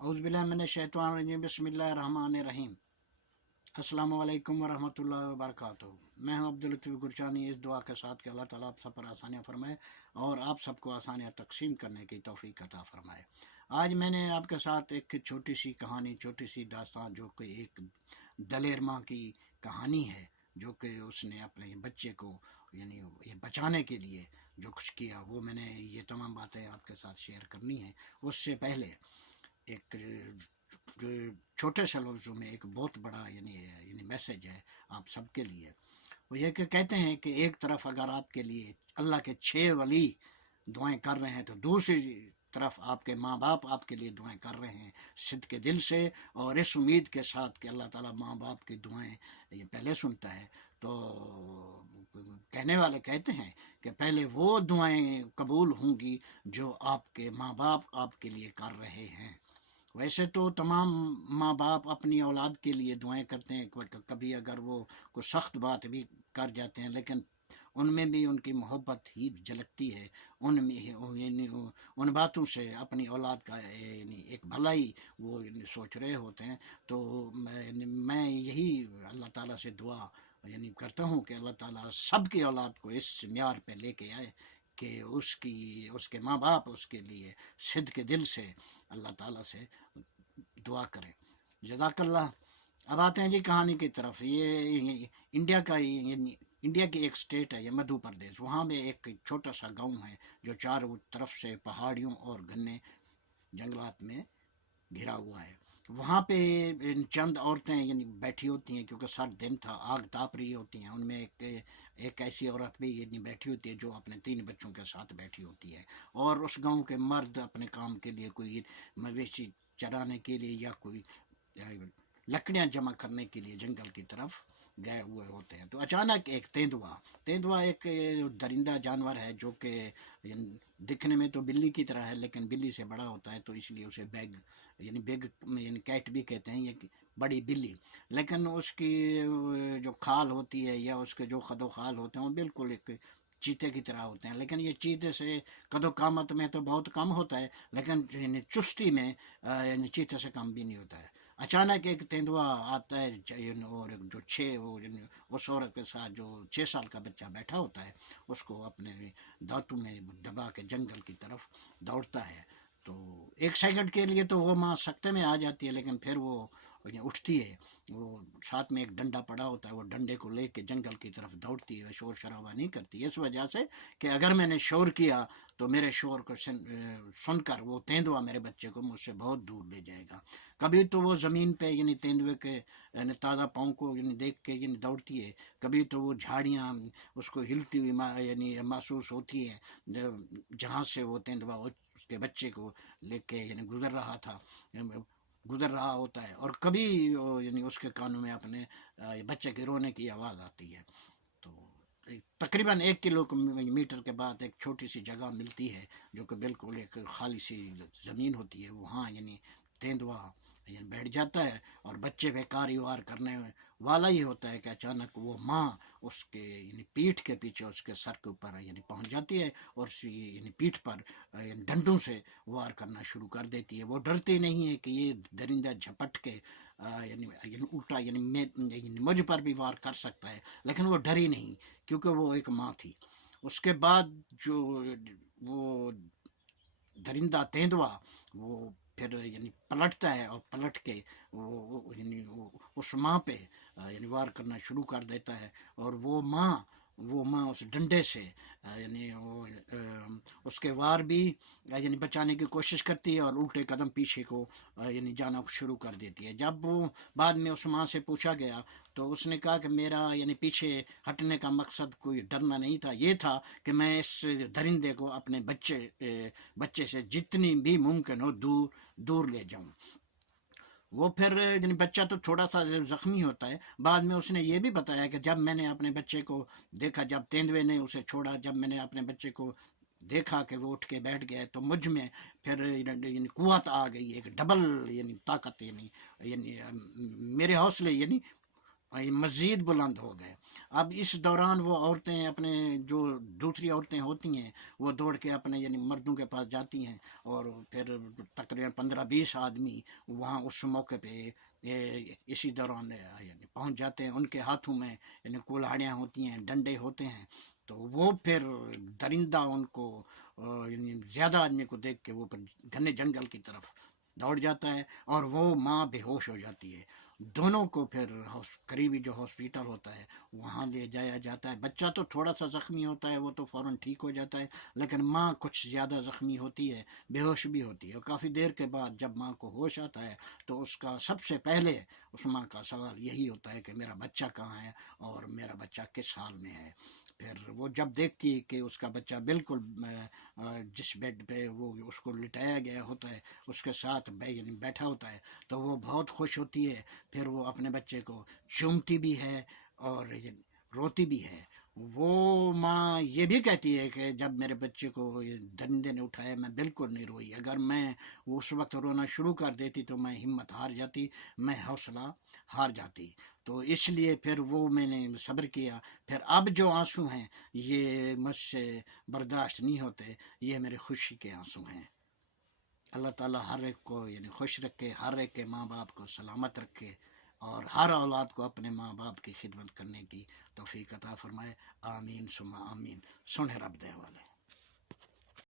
औज़ुबिल्लाहिमिनश्शैतानिर्रजीम बिस्मिल्लाहिर्रहमानिर्रहीम। अस्सलामु अलैकुम वरहमतुल्लाहि वबरकातुहू। मैं हूं अब्दुल लतीफ़ गुरजानी, इस दुआ के साथ कि अल्लाह ताला आप सब पर आसानियाँ फरमाए और आप सबको आसानियाँ तक़सीम करने की तौफ़ीक़ अता फ़रमाए। आज मैंने आपके साथ एक छोटी सी कहानी, छोटी सी दास्तान, जो कि एक दलेर माँ की कहानी है, जो कि उसने अपने बच्चे को ये बचाने के लिए जो कुछ किया, वो मैंने ये तमाम बातें आपके साथ शेयर करनी है। उससे पहले एक छोटे से लफ्ज़ों में एक बहुत बड़ा मैसेज है आप सबके लिए। वो ये कि कहते हैं कि एक तरफ अगर आपके लिए अल्लाह के 6 वली दुआएं कर रहे हैं, तो दूसरी तरफ आपके माँ बाप आपके लिए दुआएं कर रहे हैं सिद्ध के दिल से, और इस उम्मीद के साथ कि अल्लाह ताला माँ बाप की दुआएं ये पहले सुनता है। तो कहने वाले कहते हैं कि पहले वो दुआएं कबूल होंगी जो आपके माँ बाप आपके लिए कर रहे हैं। वैसे तो तमाम माँ बाप अपनी औलाद के लिए दुआएं करते हैं, कभी अगर वो कोई सख्त बात भी कर जाते हैं, लेकिन उनमें भी उनकी मोहब्बत ही झलकती है। उनमें उन बातों से अपनी औलाद का एक भलाई वो सोच रहे होते हैं। तो मैं यही अल्लाह ताला से दुआ करता हूँ कि अल्लाह ताला सब की औलाद को इस म्यार पे लेके आए कि उसके माँ बाप उसके लिए सिद्ध के दिल से अल्लाह ताला से दुआ करें। जज़ाकल्लाह। अब आते हैं जी कहानी की तरफ। ये इंडिया की एक स्टेट है, ये मध्य प्रदेश। वहाँ में एक छोटा सा गांव है जो चारों तरफ से पहाड़ियों और घने जंगलात में घिरा हुआ है। वहाँ पे चंद औरतें बैठी होती हैं, क्योंकि सर्द दिन था, आग ताप रही होती हैं। उनमें एक ऐसी औरत भी बैठी होती है जो अपने 3 बच्चों के साथ बैठी होती है। और उस गांव के मर्द अपने काम के लिए, कोई मवेशी चराने के लिए या कोई लकड़ियाँ जमा करने के लिए जंगल की तरफ गए हुए होते हैं। तो अचानक एक तेंदुआ एक दरिंदा जानवर है जो कि दिखने में तो बिल्ली की तरह है, लेकिन बिल्ली से बड़ा होता है, तो इसलिए उसे बेग कैट भी कहते हैं, ये बड़ी बिल्ली। लेकिन उसकी जो खाल होती है या उसके जो खदो खाल होते हैं वो बिल्कुल एक चीते की तरह होते हैं। लेकिन ये चीते से कदो कामत में तो बहुत कम होता है, लेकिन चुस्ती में चीते से कम भी नहीं होता है। अचानक एक तेंदुआ आता है और जो उस औरत के साथ जो 6 साल का बच्चा बैठा होता है, उसको अपने दांतों में दबा के जंगल की तरफ दौड़ता है। तो 1 सेकंड के लिए तो वो माँ सख्ते में आ जाती है, लेकिन फिर वो उठती है। वो साथ में एक डंडा पड़ा होता है, वो डंडे को लेके जंगल की तरफ दौड़ती है, शोर शराबा नहीं करती, इस वजह से कि अगर मैंने शोर किया तो मेरे शोर को सुनकर वो तेंदुआ मेरे बच्चे को मुझसे बहुत दूर ले जाएगा। कभी तो वो ज़मीन पे तेंदुए के ताज़ा पाँव को देख के दौड़ती है, कभी तो वो झाड़ियाँ उसको हिलती हुई महसूस होती है जहाँ से वो तेंदुआ उसके बच्चे को लेके गुजर रहा होता है। और कभी उसके कानों में अपने बच्चे के रोने की आवाज़ आती है। तो तकरीबन 1 किलोमीटर के बाद एक छोटी सी जगह मिलती है, जो कि बिल्कुल एक खाली सी ज़मीन होती है। वहाँ तेंदुआ बैठ जाता है और बच्चे पे कार्यवार करने वाला ही होता है कि अचानक वो माँ उसके पीठ के पीछे उसके सर के ऊपर पहुँच जाती है और पीठ पर डंडों से वार करना शुरू कर देती है। वो डरती नहीं है कि ये दरिंदा झपट के उल्टा मुझ पर भी वार कर सकता है, लेकिन वो डरी नहीं, क्योंकि वो एक माँ थी। उसके बाद जो वो दरिंदा तेंदुआ वो फिर पलटता है और पलट के वो उस माँ पे वार करना शुरू कर देता है। और वो माँ उस डंडे से उसके वार भी बचाने की कोशिश करती है और उल्टे कदम पीछे को जाना शुरू कर देती है। जब वो बाद में उस माँ से पूछा गया तो उसने कहा कि मेरा पीछे हटने का मकसद कोई डरना नहीं था, ये था कि मैं इस दरिंदे को अपने बच्चे से जितनी भी मुमकिन हो दूर ले जाऊं। वो फिर बच्चा तो थोड़ा सा ज़ख्मी होता है। बाद में उसने ये भी बताया कि जब मैंने अपने बच्चे को देखा, जब तेंदुए ने उसे छोड़ा, जब मैंने अपने बच्चे को देखा कि वो उठ के बैठ गया, तो मुझ में फिर कुव्वत आ गई, एक डबल ताकत मेरे हौसले मज़ीद बुलंद हो गए। अब इस दौरान वो औरतें अपने जो दूसरी औरतें होती हैं वो दौड़ के अपने यानी मर्दों के पास जाती हैं और फिर तकरीबन 15-20 आदमी वहाँ उस मौके पे इसी दौरान यानी पहुँच जाते हैं। उनके हाथों में यानी कुल्हाड़ियाँ होती हैं, डंडे होते हैं, तो वो फिर दरिंदा उनको यानी ज़्यादा आदमी को देख के वो फिर घने जंगल की तरफ दौड़ जाता है और वो माँ बेहोश हो जाती है। दोनों को फिर करीबी जो हॉस्पिटल होता है वहाँ ले जाया जाता है। बच्चा तो थोड़ा सा ज़ख्मी होता है, वो तो फ़ौरन ठीक हो जाता है, लेकिन माँ कुछ ज़्यादा ज़ख्मी होती है, बेहोश भी होती है। और काफ़ी देर के बाद जब माँ को होश आता है तो उसका सबसे पहले उस माँ का सवाल यही होता है कि मेरा बच्चा कहाँ है और मेरा बच्चा किस हाल में है। फिर वो जब देखती है कि उसका बच्चा बिल्कुल जिस बेड पे वो उसको लिटाया गया होता है उसके साथ यानी बैठा होता है, तो वो बहुत खुश होती है। फिर वो अपने बच्चे को चूमती भी है और रोती भी है। वो माँ ये भी कहती है कि जब मेरे बच्चे को ये दरिंदे ने उठाया मैं बिल्कुल नहीं रोई, अगर मैं उस वक्त रोना शुरू कर देती तो मैं हिम्मत हार जाती, मैं हौसला हार जाती। तो इसलिए फिर वो मैंने सब्र किया। फिर अब जो आंसू हैं ये मुझसे बर्दाश्त नहीं होते, ये मेरे खुशी के आंसू हैं। अल्लाह ताला हर एक को यानी खुश रखे, हर एक के माँ बाप को सलामत रखे और हर औलाद को अपने माँ बाप की खिदमत करने की तौफीक अता फरमाए। आमीन सुम्मा आमीन। सुने रब दे वाले।